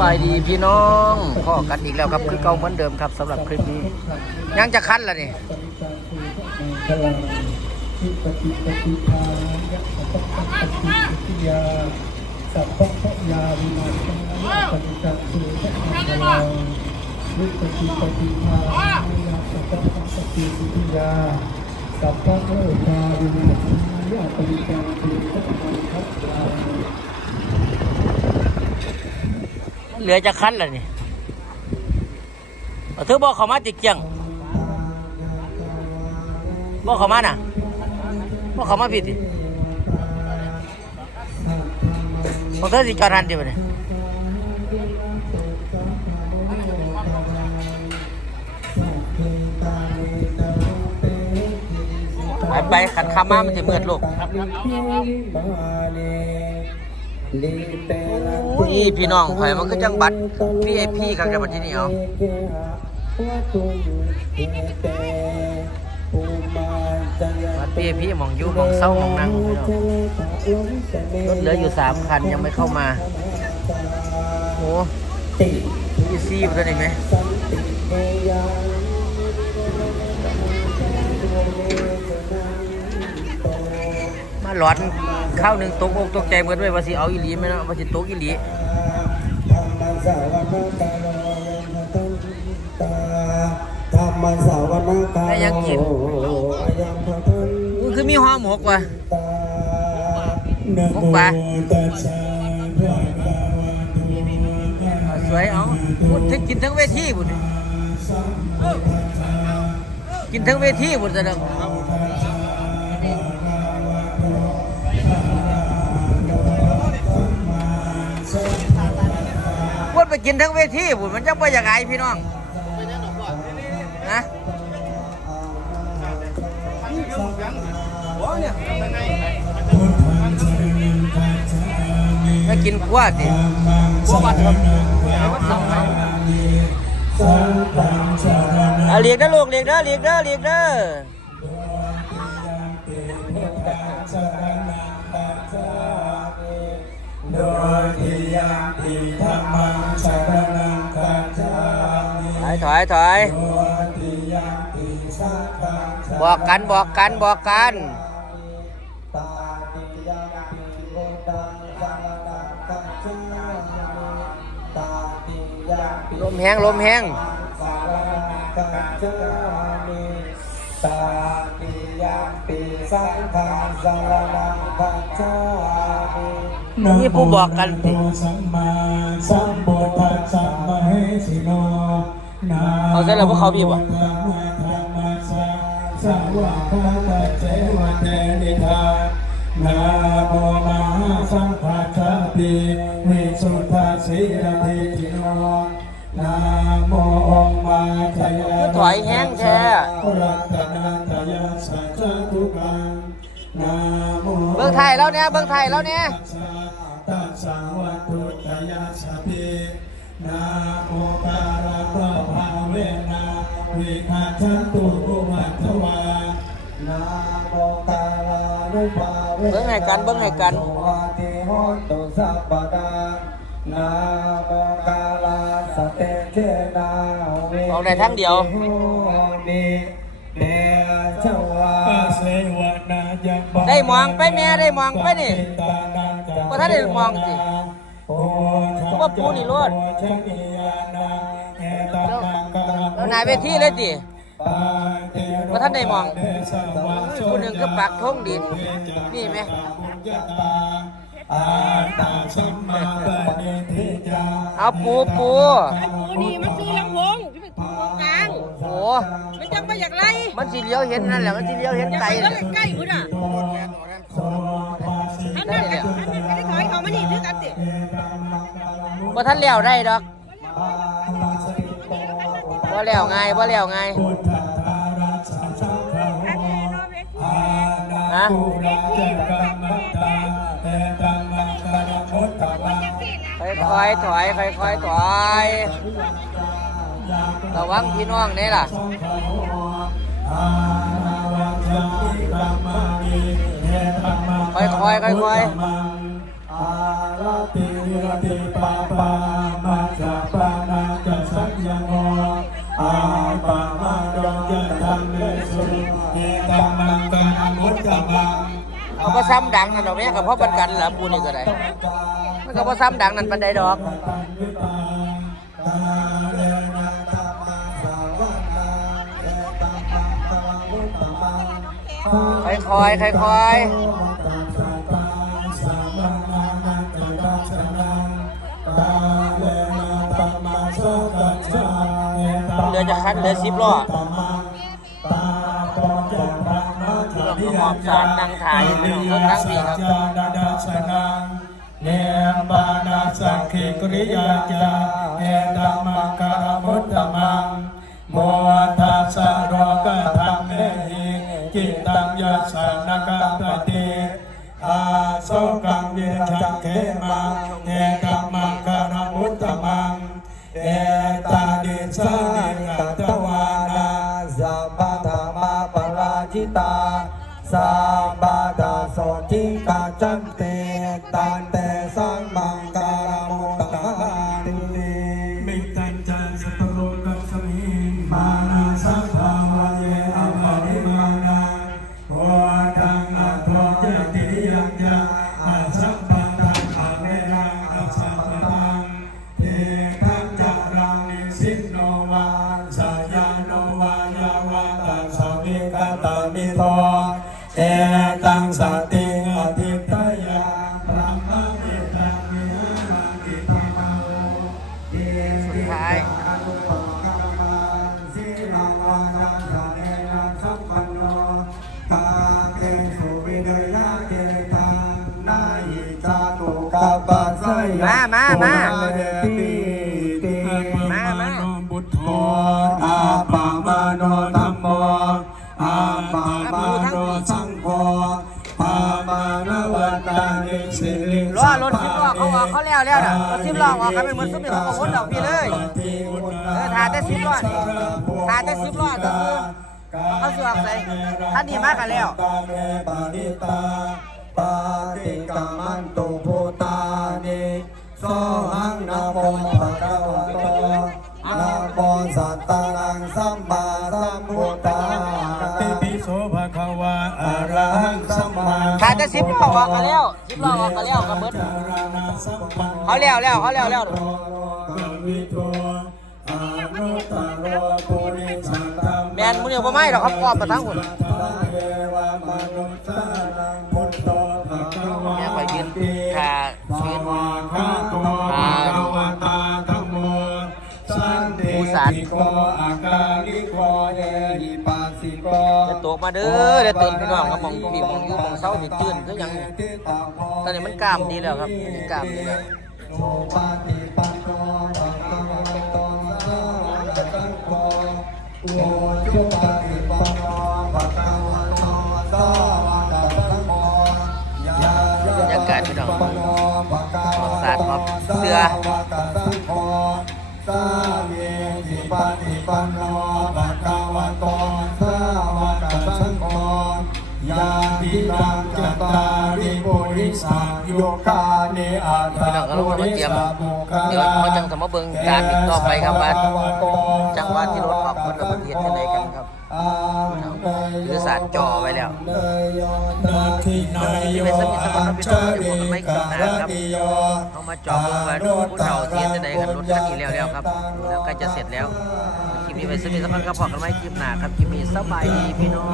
สบายดีพี่น้องพ่อกันอีกแล้วครับคือเก่าเหมือนเดิมครับสำหรับคลิปนี้ ยังจะคันละนี่ยสัพพะพะยาวินาศนาปฏิจักสุทะพลังวิปฏิปฏิภายัสัพพะปฏิปฏิยาสัพพะโลกาวินาศนาปฏิจักสุทะพลัง เหลือจะคันละนี่เอาเธอบอกเขามาติดเกียงบอกเขามาน่ะบอกเขามาผิดดิบอกเธอสิจอดทันดีป่ะเนี่ยไปไปขันข้ามมามันจะเมือดลูก อุ้ยพี่น้องข่อยมันคือจังบัตร VIP ครับจังหวัดที่นี่เอาบัตร VIP หมองยู่มองเศร้ามองนั่งพี่น้องรถเหลืออยู่สามคันยังไม่เข้ามาโอ้ยีซี่ตัวนี้ไหม มาหลอนข้าวหนึ่งตกอกตกใจเหมือนด้วยว่าสิเอาอีหลีไหมนะว่าสิตกอีหลีได้ยังกินคือมีห่อหมกว่ะมุกปลาสวยเอาพูดกินทั้งเวทีบุญกินทั้งเวทีบุญจะเด้ ไปกินทั้งเวทีบุญมันจะไปอย่างไรพี่น้องนะมากินขวดดิอะเรียกเด้อลูกเรียกเด้อเรียกเด้อเรียกเด้อโดยที่ ยังที่ธรรมังสรณังกัจจามิถอยถอยถอยโดยที่ยังที่สังฆังสรบอกกันบอกกันบอกกัน ตาติยังติโกดังสังฆังกัจจามิตาติยังติลมแห้งลมแห้ง สารนังกัจจามิ ตาติยังติสังฆังสารนังกัจจามินี่ผู้บอกกันโตสัมมาสัมพุทธัสสะมะเหสิโนนะเอาเสร็จแล้วพวกเขาบีบอะธรรมะธรรมะสะสวะคาตะเจวะเตนิทานะโมมหาสังฆาชาติวิสุทธาสีรติทิโนนะโมองค์มาชยาถอยแห้งแท้ บิ้งไทยแล้วเนี่ยเบิ้งไทยแล้วเนี่ยตัสสะวัตถุตยาสตินะโมการะพระภาเวนะวิคาชันตุภุมัทวานะโมการะนุภาเวเบิ้งให้กันเบิ้งให้กันสุอาติโหตุสัพพดานะโมกาลาสเตเจนาเวเอาได้ทั้งเดียว ได้มองไปแม่ได้มองไปนี่บ่ทันได้มองสิว่าปูนี่โลดเรานายเวทีเลยจิว่าท่านได้มองผู้หนึ่งก็ปักทงดินนี่ไหมเอาปูปูปูนี่มันคือลำโพงที่เป็นตรงกลางโอ้ มันจังไปอยากไล่มันสีเลี้ยวเห็นนั่นแหละมันสีเลี้ยวเห็นอยากไกลไปก็เลยใกล้พุ่นอะท่านนั่นแหละท่านนั่นไม่ได้ถอยเขามานี่ถือกันสิว่าท่านเลี้ยวได้ดอกว่าเลี้ยวไงว่าเลี้ยวไงนะค่อยๆถอยค่อยๆถอยระวังพี่น้องนี่ล่ะ ค่อยค่ค่อยค่อารระสับด่าซ้ำดังนั่นดอกเนี้ยกับพ่อบันกันเหรอปูนี่ก็ได้มันก็พ่อซ้ำดังนั่นบันไดดอก ค่อยๆค่อยๆเหลือจะคันเหลือสิบล้อพี่น้องก็หอบสารนั่งถ่ายพี่น้องก็นั่งพี่ครับดาดาสนังเนบานาสังคิกริยาจาเอตัมมังคารมุตตมังโม เยจังเทมังเอตัมมังคานมุตตมังเอตาดิสานิกาตวานาสัมปธรรมาปราชิตาสา โตเอตังสติอธิตยาพระมะเมตังมิหารังกิตมาโอเยสุท้ายอนุปกรรมาสิรังวานังสะเนนะสัพพันโนตาเกสุวิเดยะเกตังนาหิจาตุกัปปัสสยมามามา ปามาโนวัตตานิสิลิรอรถสิบล้อเขาออกเขาแล้วแล้วน่ะรถสิบล้อออกกันไปเหมือนซุปเปอร์เขาก็วนดอกพี่เลยเออถ่ายแต่สิบล้อนี่ถ่ายแต่สิบล้อก็คือเขาสิออกใส่คันนี้มากันแล้วตาเมปานิตาปาติกามันตุภูต ถ่ายแต่สิบล้อออกกันแล้วสิบล้อออกกันแล้วกันเบิดเขาแล้วแล้วเขาแล้วแล้วแมนมื้อนี้บ่ไหม้ดอกครับกอบมาทั้งหมดแม่ข่อยยืนขายืนอ่าผู้สารอาการิโกเอหิปัส สิโกจะตกมาเด้อเดี๋ยวตื่นพี่น้องครับมองพี่มองอยู่มองเศร้าสิตื่นคือหยังตอนนี้มันกล้ามดีแล้วครับมันกล้ามดีแล้วโโยคาเนอาพี่น้องก็รู้ว่ามันเตรียมเดี๋ยวเขาจังสมเบิงการอีกต่อไปครับว่าจังหวะที่รถออกคนละประเทศกันใดกันครับหรือสารจ่อไว้แล้วนาทีนายโยอัญชริการณิโยเอามาจอดเบิ่งว่าผู้เฒ่าเสียจะใดกันรถคันนี้แล้วแล้วครับ แล้วใกล้จะเสร็จแล้วคลิปนี้ไปซื้อมีสักพันครับพอกันไหมคลิปหน้าครับคลิปนี้สบายดีพี่น้อง